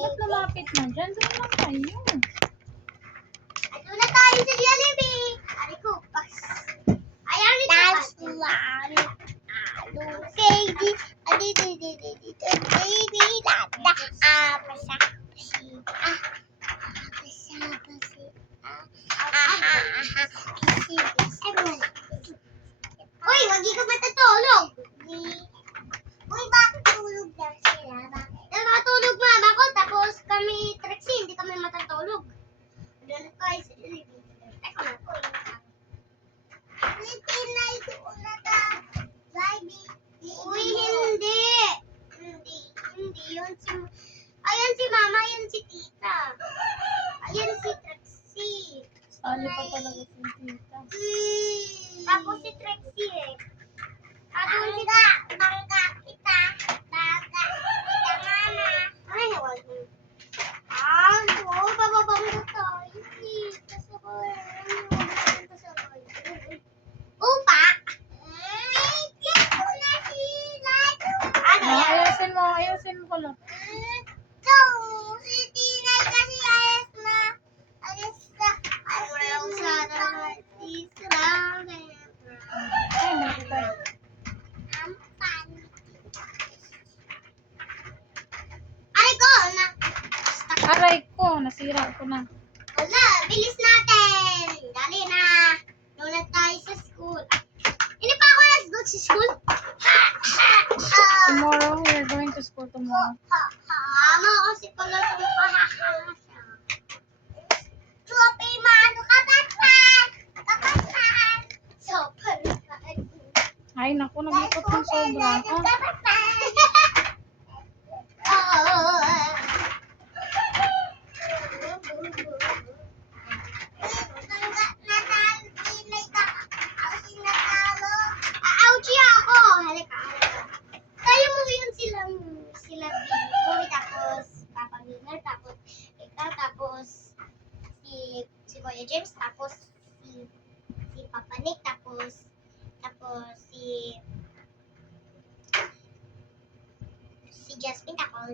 Ba't lumapit na dyan? Doon lang kayo. Ito na tayo sa Jollibee. Ari ko, pas. Ayaw nito. That's one. Uy, wag ka matatulog. Uy, bakit tulog lang sila? Bakit? Makatulog mama ko, tapos kami Trixie, hindi kami matatulog. Doon tayo sa Jollibee. Teka na po. Tinay ko na ta. Uy, hindi. Hindi. Ayan si mama, ayan si tita. Ayan si Trixie. Sali pa talaga si tita. Tapos si Trixie eh. Tapos si bangga kita. Bangga kita mama. Ay, wag mo. Bababangga tayo. Kasabay. Upa. May ko na sila. Ano yan? Ayusin mo ko lang. Si Tinay kasi ayos na. Ayos na. Ayos na. Ay, nakita. Aray ko! Aray ko, nasira ko na. Wala, bilis natin! Dali na! Doon tayo sa school. Hindi pa ako nag-go sa school? Tomorrow, we're going to school tomorrow. Mama, kasi pala itong pahahala siya. Sophie, maano ka ba pa? Kapatid! Sophie, Ay, naku, nag-ikot ng sobra. Oh. Tapos si Kuya James, tapos si Papa Nick, tapos si Jasmine, tapos